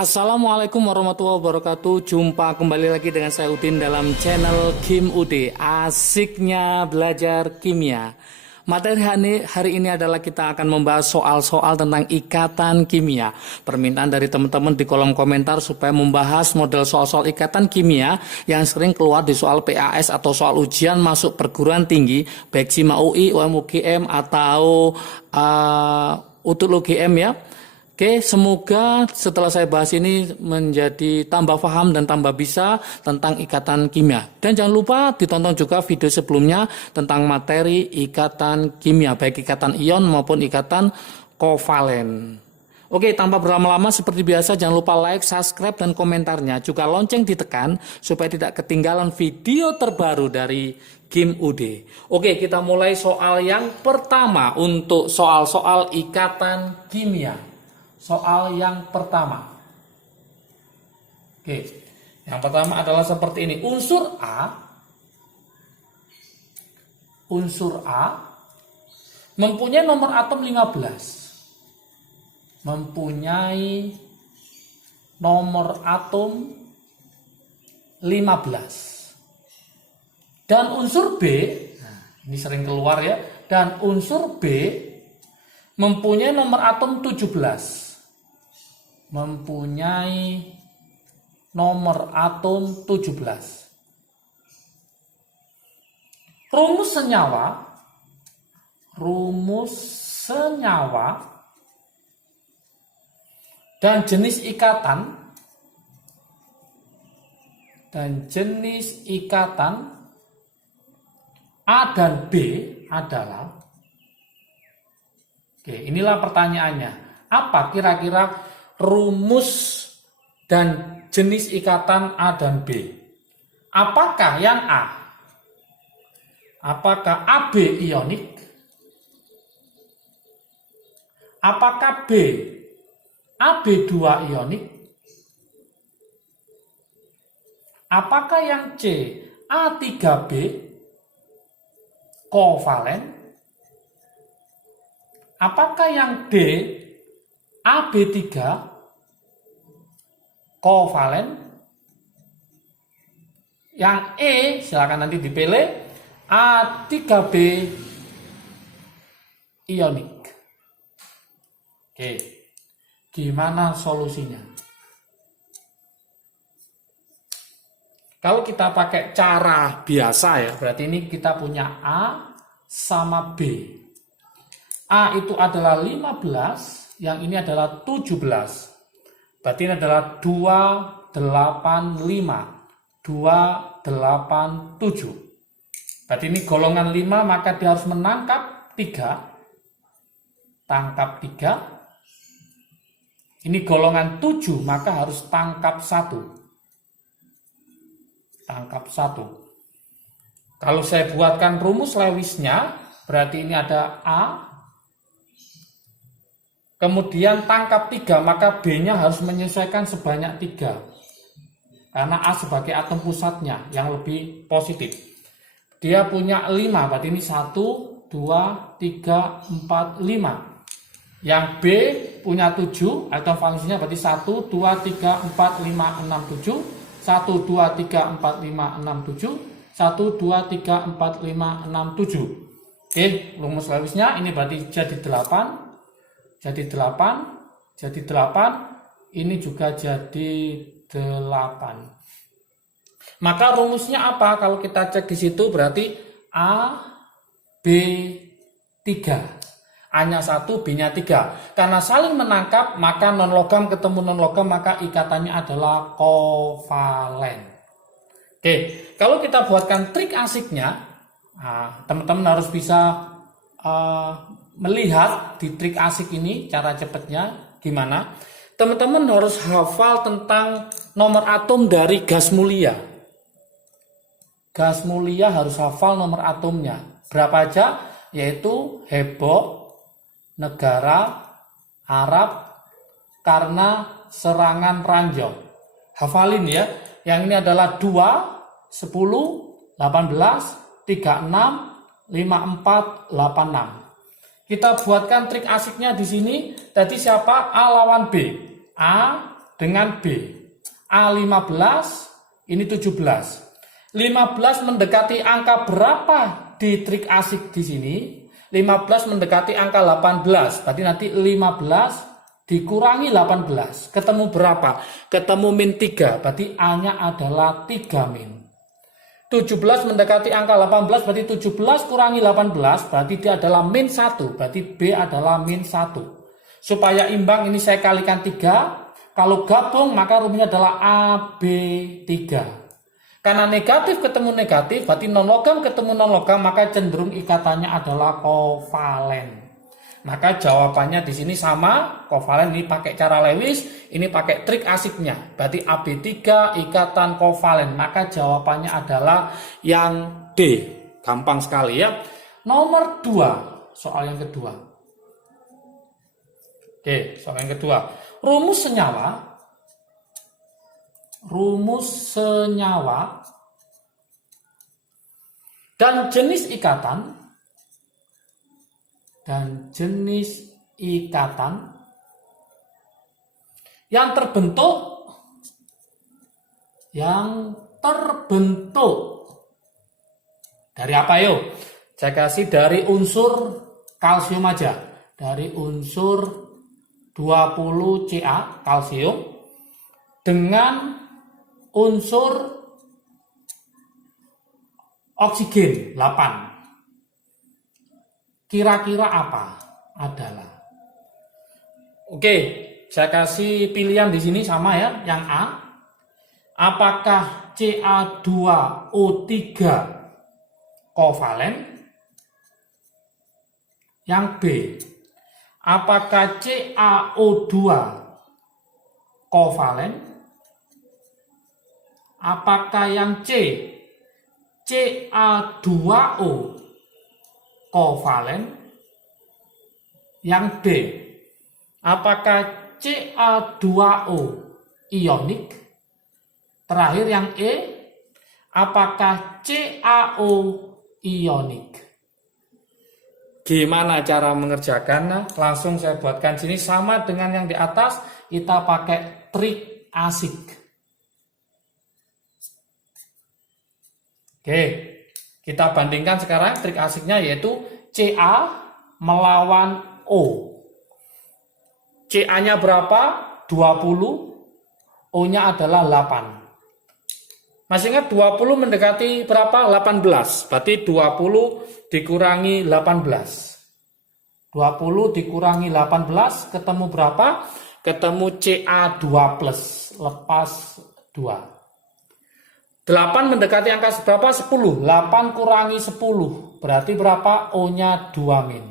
Assalamualaikum warahmatullahi wabarakatuh. Jumpa kembali lagi dengan saya Udin dalam channel Kim UD. Asiknya belajar kimia. Materi hari ini adalah kita akan membahas soal-soal tentang ikatan kimia. Permintaan dari teman-teman di kolom komentar supaya membahas model soal-soal ikatan kimia yang sering keluar di soal PAS atau soal ujian masuk perguruan tinggi, baik SIMA UI, UMUGM atau UTUL UGM ya. Oke, semoga setelah saya bahas ini menjadi tambah paham dan tambah bisa tentang ikatan kimia. Dan jangan lupa ditonton juga video sebelumnya tentang materi ikatan kimia, baik ikatan ion maupun ikatan kovalen. Oke, tanpa berlama-lama seperti biasa jangan lupa like, subscribe, dan komentarnya. Juga lonceng ditekan supaya tidak ketinggalan video terbaru dari Kim UD. Oke, kita mulai soal yang pertama untuk soal-soal ikatan kimia. Soal yang pertama. Oke, yang pertama adalah seperti ini. Unsur A mempunyai nomor atom 15. Mempunyai nomor atom 15. Dan unsur B, nah, ini sering keluar ya. Dan unsur B mempunyai nomor atom 17. Mempunyai nomor atom 17. Rumus senyawa dan jenis ikatan A dan B adalah, oke, inilah pertanyaannya. Apa kira-kira rumus dan jenis ikatan A dan B? Apakah yang A? Apakah AB ionik? Apakah B? AB2 ionik? Apakah yang C? A3B kovalen? Apakah yang D? AB3 kovalen? Yang E silakan nanti dipilih, A3B ionik. Oke, gimana solusinya? Kalau kita pakai cara biasa ya, berarti ini kita punya A sama B. A itu adalah 15, yang ini adalah 17. Berarti ini adalah 285. 287. Berarti ini golongan 5, maka dia harus menangkap 3. Tangkap 3. Ini golongan 7, maka harus tangkap 1. Tangkap 1. Kalau saya buatkan rumus Lewisnya, berarti ini ada A. Kemudian tangkap 3, maka B-nya harus menyesuaikan sebanyak 3. Karena A sebagai atom pusatnya yang lebih positif. Dia punya 5, berarti ini 1, 2, 3, 4, 5. Yang B punya 7, atom valensinya berarti 1, 2, 3, 4, 5, 6, 7. 1, 2, 3, 4, 5, 6, 7. 1, 2, 3, 4, 5, 6, 7. Oke, rumus Lewisnya ini berarti jadi 8. Jadi 8, ini juga jadi 8. Maka rumusnya apa? Kalau kita cek di situ berarti A, B, 3. A-nya 1, B-nya 3. Karena saling menangkap, maka non-logam ketemu non-logam, maka ikatannya adalah kovalen. Oke, kalau kita buatkan trik asiknya, teman-teman harus bisa melihat di trik asik ini cara cepatnya gimana. Teman-teman harus hafal tentang nomor atom dari gas mulia. Gas mulia harus hafal nomor atomnya. Berapa aja? Yaitu heboh, negara, Arab, karena serangan ranjau. Hafalin ya. Yang ini adalah 2, 10, 18, 36, 54, 86. Kita buatkan trik asiknya di sini. Tadi siapa? A lawan B. A dengan B. A15, ini 17. 15 mendekati angka berapa di trik asik di sini? 15 mendekati angka 18. Berarti nanti 15 dikurangi 18. Ketemu berapa? Ketemu min 3. Berarti A-nya adalah 3 min. 17 mendekati angka 18. Berarti 17 kurangi 18. Berarti dia adalah min 1. Berarti B adalah min 1. Supaya imbang ini saya kalikan 3. Kalau gabung maka rumusnya adalah AB3. Karena negatif ketemu negatif, berarti non logam ketemu non logam, maka cenderung ikatannya adalah kovalen. Maka jawabannya di sini sama, kovalen ini pakai cara Lewis, ini pakai trik asiknya. Berarti AB3 ikatan kovalen, maka jawabannya adalah yang D. Gampang sekali ya. Nomor 2, soal yang kedua. Oke, soal yang kedua. Rumus senyawa dan jenis ikatan yang terbentuk dari apa yuk? Saya kasih dari unsur kalsium aja, dari unsur 20 Ca kalsium dengan unsur oksigen 8. Kira-kira apa? Adalah. Oke, saya kasih pilihan di sini sama ya, yang A. Apakah Ca2O3 kovalen? Yang B. Apakah CaO2 kovalen? Apakah yang C, Ca2O kovalen? Yang D, apakah Ca2O ionik? Terakhir yang E, apakah CaO ionik? Gimana cara mengerjakan? Langsung saya buatkan sini sama dengan yang di atas, kita pakai trik asik. Oke, kita bandingkan sekarang trik asiknya yaitu Ca melawan O. Ca-nya berapa? 20, O-nya adalah 8. Masih ingat 20 mendekati berapa? 18. Berarti 20 dikurangi 18. 20 dikurangi 18 ketemu berapa? Ketemu Ca2+, lepas 2. 8 mendekati angka berapa? 10. 8 kurangi 10. Berarti berapa? O-nya 2 min.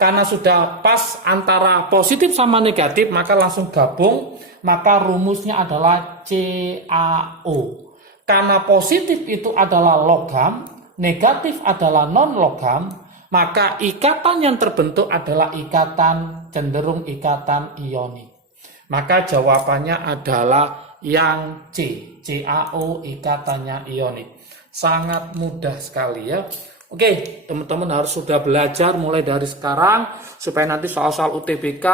Karena sudah pas antara positif sama negatif, maka langsung gabung. Maka rumusnya adalah CaO. Karena positif itu adalah logam, negatif adalah non logam, maka ikatan yang terbentuk adalah ikatan, cenderung ikatan ionik. Maka jawabannya adalah yang C, CaO ikatannya ionik. Sangat mudah sekali ya. Oke, teman-teman harus sudah belajar mulai dari sekarang supaya nanti soal-soal UTBK,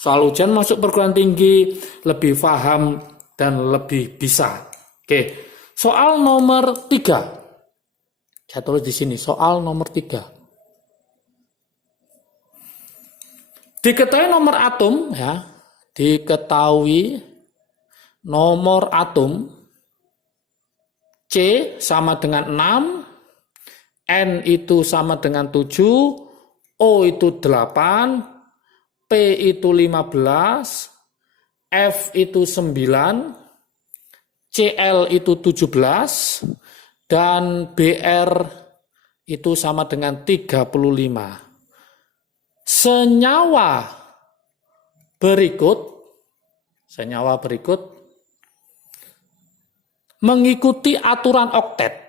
soal ujian masuk perguruan tinggi lebih paham dan lebih bisa. Oke, soal nomor 3. Saya tulis di sini, soal nomor 3. Diketahui nomor atom ya, diketahui nomor atom C sama dengan 6, N itu sama dengan 7, O itu 8, P itu 15, F itu 9, Cl itu 17, dan Br itu sama dengan 35. Senyawa berikut mengikuti aturan oktet.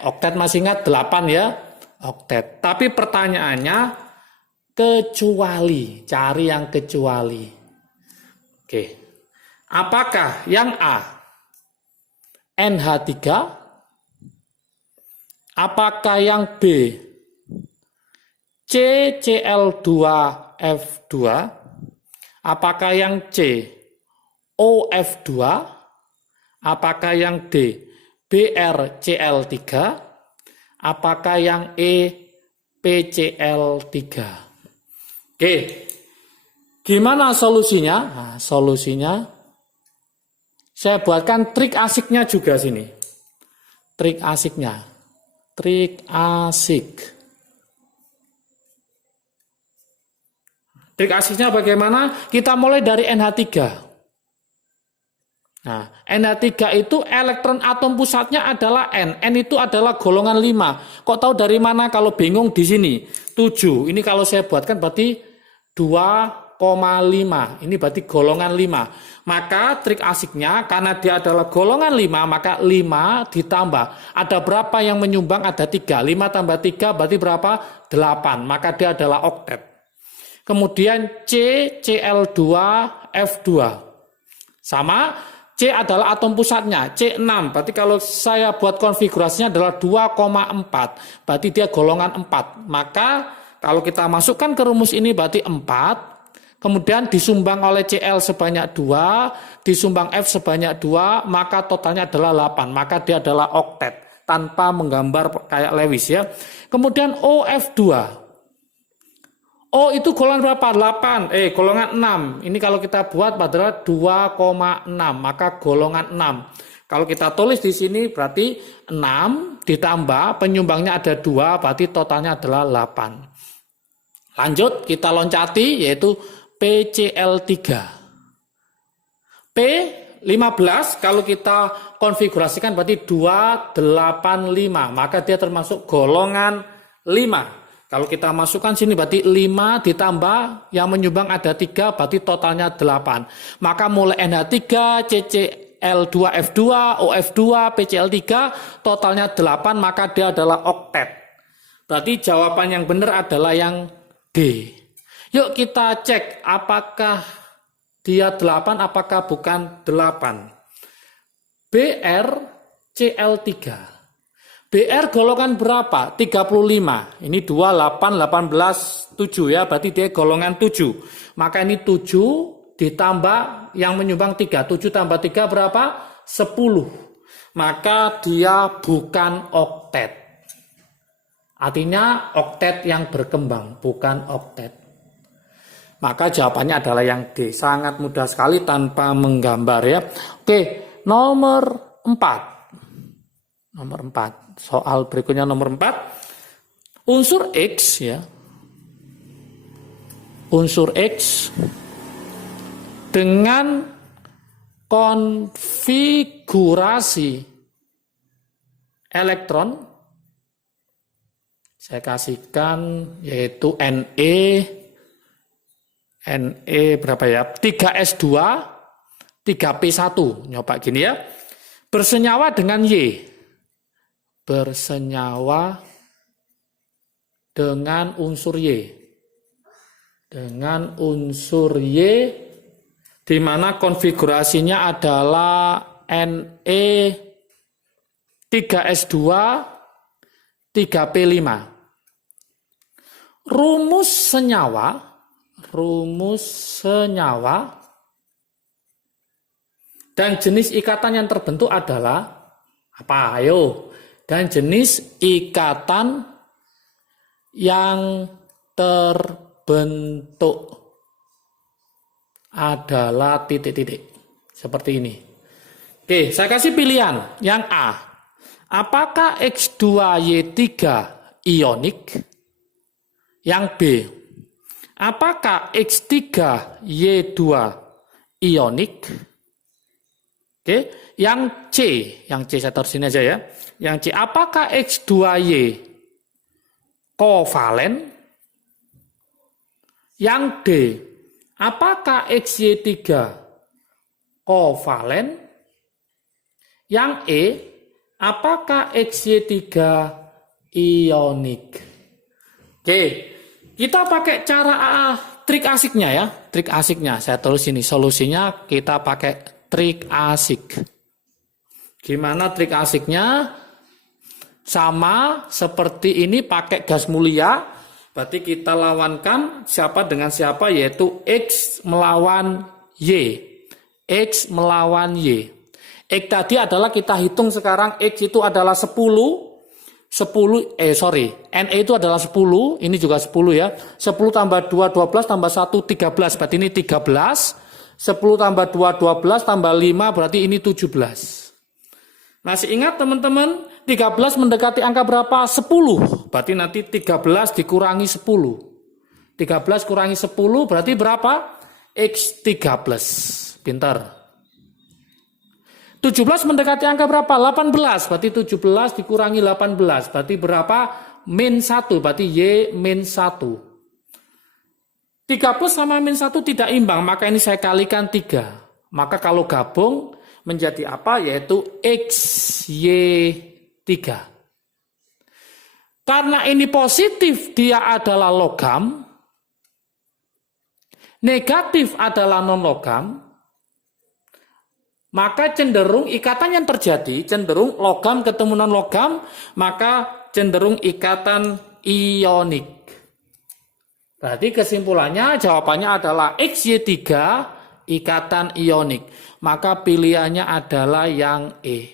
Oktet masih ingat 8 ya, oktet. Tapi pertanyaannya kecuali, cari yang kecuali. Oke. Apakah yang A NH3? Apakah yang B CCl2F2, apakah yang C OF2, apakah yang D BrCl3, apakah yang E PCl3. Oke, gimana solusinya? Nah, solusinya saya buatkan trik asiknya juga sini. Trik asiknya. Trik asik. Trik asiknya bagaimana? Kita mulai dari NH3. Nah, NH3 itu elektron atom pusatnya adalah N. N itu adalah golongan 5. Kok tahu dari mana kalau bingung di sini? 7. Ini kalau saya buatkan berarti 2,5. Ini berarti golongan 5. Maka trik asiknya karena dia adalah golongan 5, maka 5 ditambah. Ada berapa yang menyumbang? Ada 3. 5 tambah 3 berarti berapa? 8. Maka dia adalah oktet. Kemudian CCl2F2. Sama, C adalah atom pusatnya, C6. Berarti kalau saya buat konfigurasinya adalah 2,4. Berarti dia golongan 4. Maka kalau kita masukkan ke rumus ini berarti 4. Kemudian disumbang oleh Cl sebanyak 2, disumbang F sebanyak 2, maka totalnya adalah 8. Maka dia adalah oktet tanpa menggambar kayak Lewis ya. Kemudian OF2. O itu golongan berapa? 8. Golongan 6. Ini kalau kita buat adalah 2,6, maka golongan 6. Kalau kita tulis di sini berarti 6 ditambah penyumbangnya ada 2, berarti totalnya adalah 8. Lanjut kita loncati yaitu PCl3. P15 kalau kita konfigurasikan berarti 285, maka dia termasuk golongan 5. Kalau kita masukkan sini berarti 5 ditambah yang menyumbang ada 3, berarti totalnya 8. Maka mulai NH3, CCl2F2, OF2, PCl3 totalnya 8, maka dia adalah oktet. Berarti jawaban yang benar adalah yang D. Yuk kita cek apakah dia 8, apakah bukan 8. BrCl3. BR golongan berapa? 35. Ini 2, 8, 18, 7 ya. Berarti dia golongan 7. Maka ini 7 ditambah yang menyumbang 3. 7 tambah 3 berapa? 10. Maka dia bukan oktet. Artinya oktet yang berkembang, bukan oktet. Maka jawabannya adalah yang D. Sangat mudah sekali tanpa menggambar ya. Oke, nomor 4. Nomor 4. Soal berikutnya nomor 4. Unsur X ya. Unsur X dengan konfigurasi elektron saya kasihkan yaitu Ne berapa ya? 3s2, 3p1. Nyoba gini ya. Bersenyawa dengan Y. Bersenyawa dengan unsur Y. Dengan unsur Y di mana konfigurasinya adalah Ne 3s2, 3p5. Rumus senyawa dan jenis ikatan yang terbentuk adalah apa? Ayo. Dan jenis ikatan yang terbentuk adalah titik-titik. Seperti ini. Oke, saya kasih pilihan. Yang A. Apakah X2Y3 ionik? Yang B. Apakah X3Y2 ionik? Oke, yang C saya taruh sini aja ya. Yang C, apakah X2Y kovalen? Yang D, apakah XY3 kovalen? Yang E, apakah XY3 ionik? Oke, kita pakai cara trik asiknya ya. Trik asiknya, saya tulis ini solusinya kita pakai trik asik. Gimana trik asiknya? Sama seperti ini pakai gas mulia. Berarti kita lawankan siapa dengan siapa, yaitu X melawan Y. X melawan Y. X tadi adalah kita hitung sekarang, X itu adalah 10, NE itu adalah 10, ini juga 10 ya. 10 tambah 2, 12, tambah 1, 13, berarti ini 13. 10 tambah 2, 12, tambah 5, berarti ini 17. Masih ingat teman-teman, 13 mendekati angka berapa? 10, berarti nanti 13 dikurangi 10. 13 kurangi 10, berarti berapa? X 13, pintar. 17 mendekati angka berapa? 18. Berarti 17 dikurangi 18. Berarti berapa? Min 1. Berarti Y min 1. 3 plus sama min 1 tidak imbang. Maka ini saya kalikan 3. Maka kalau gabung menjadi apa? Yaitu XY3. Karena ini positif, dia adalah logam. Negatif adalah non-logam. Maka cenderung ikatan yang terjadi, cenderung logam ketemu non-logam, maka cenderung ikatan ionik. Berarti kesimpulannya jawabannya adalah XY3 ikatan ionik. Maka pilihannya adalah yang E.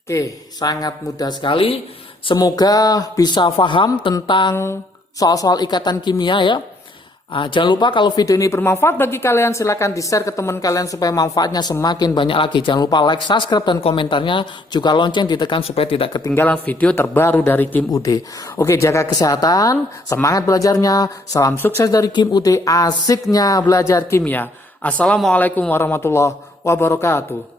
Oke, sangat mudah sekali. Semoga bisa paham tentang soal-soal ikatan kimia ya. Jangan lupa kalau video ini bermanfaat bagi kalian, silahkan di-share ke teman kalian supaya manfaatnya semakin banyak lagi. Jangan lupa like, subscribe, dan komentarnya. Juga lonceng ditekan supaya tidak ketinggalan video terbaru dari Kim UD. Oke, jaga kesehatan, semangat belajarnya. Salam sukses dari Kim UD, asiknya belajar kimia. Assalamualaikum warahmatullahi wabarakatuh.